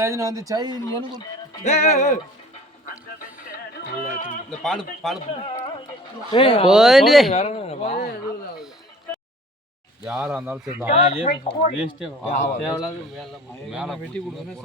ரஜினி வந்து சை எனக்கு இந்த பால் பால் யாரா இருந்தாலும் சரி மேல வெட்டி கொடுக்கணும்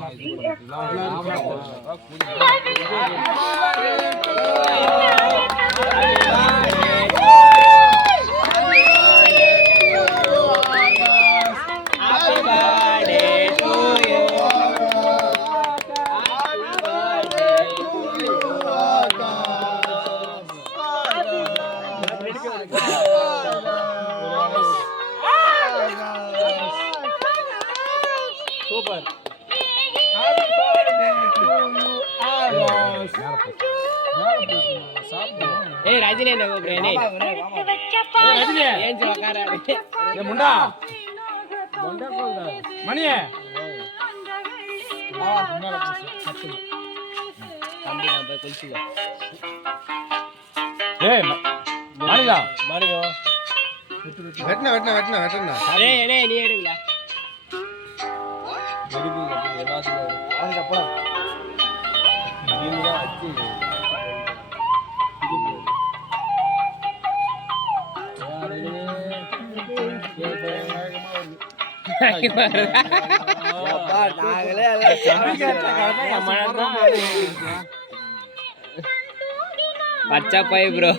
சூப்பர் ஏய் ரஜினி என்ன கூப்பிடுறே ரஜினி ஏஞ்சி உட்கார ஏ முண்டா முண்டா கோல்டா மணியே முன்னால தம்பி நான் போய் குளிச்சுக்க ஏய் மாரிகா மாரிகா வெட்டனா ஏய் ஏய் நீ எடுங்கடா அதுக்கப்புறம் பச்சா பை ப்ரோ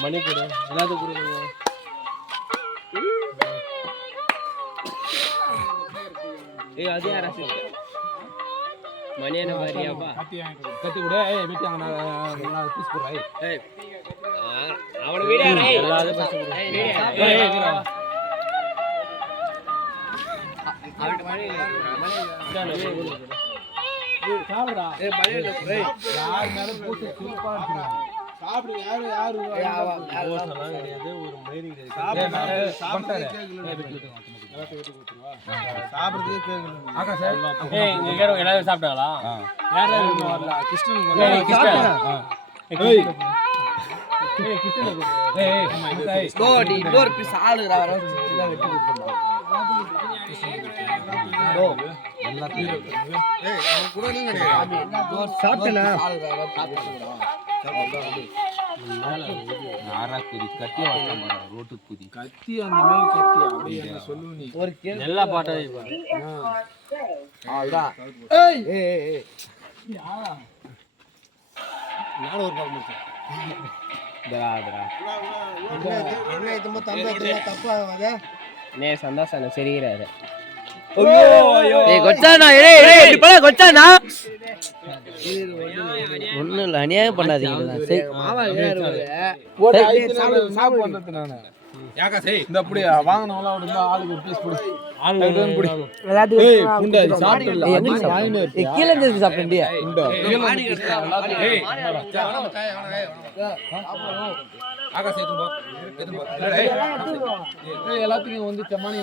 மணி கூட எல்லாத்துக்கும் கொடுங்க ஏய் அது யாரா மணி என்ன பாரியாப்பா கத்தி கூட ஏய் வெட்டி நான் பீஸ் போறா ஏய் அவன வீடியோ ஏய் எல்லாரும் பீஸ் போடு ஏய் அவட்ட மணி சாப்பிடுடா ஏய் மணில ஏய் யார் மேல பூசி சூப்பரா இருக்கு சாப்பிடு யாரு ஓசலாம் கிடையாது ஒரு மயிரி கிடையாது சாப்பிடுறது கேக்குல சாப்பிடுறது கேக்குல ஆகா சார் ஏய் இங்க யாரோ எல்லாரும் சாப்பிட்டாங்களா யாரோ வரல கிருஷ்ணன் ஏய் ஏய் கிருஷ்ணன் ஏய் கோடி இன்னொரு பீஸ் ஆளுடா வர சின்னதா வெட்டி கொடுத்துடா ஓ எல்லாத்தையும் ஏய் அவன் கூட நீங்க கிடையாது சாப்பிட்டேனா ஆளுடா சாப்பிடுடா நாரா குதி கத்தி வாங்க மாட்டா ரோட்டு குதி கத்தி அந்த மாதிரி கத்தி அப்படியே சொல்லு நீ ஒரு எல்லா பாட்டா ஆடா ஏய் ஏய் ஏய் யாரா நானே ஒரு பாட்டு முடிச்சேன் டரா என்ன இது தம்பி தப்பா வர நே சந்தாசன சரிகிறாரு ஐயோ ஏய் கொச்சானா ஏய் பல கொச்சானா ஒண்ணு இல்ல அநியாயம் பண்ணாதீங்க சரி மாமா போடு சாப்பிடு பண்றது நானே யாக்கா சரி இந்த அப்படி வாங்குனவள அவட ஆளுக்கு பீஸ் போடு ஆளுக்கு போடு எல்லாத்துக்கும் ஏய் புண்டா சாப்பிடல என்ன வாங்கினே இருக்கு கீழ இருந்து சாப்பிடுறியா இந்த மாடி கட்டல எல்லாத்துக்கும் ஏய் ஆகா சேத்து போ ஏய் எல்லாத்துக்கும் வந்து சமானி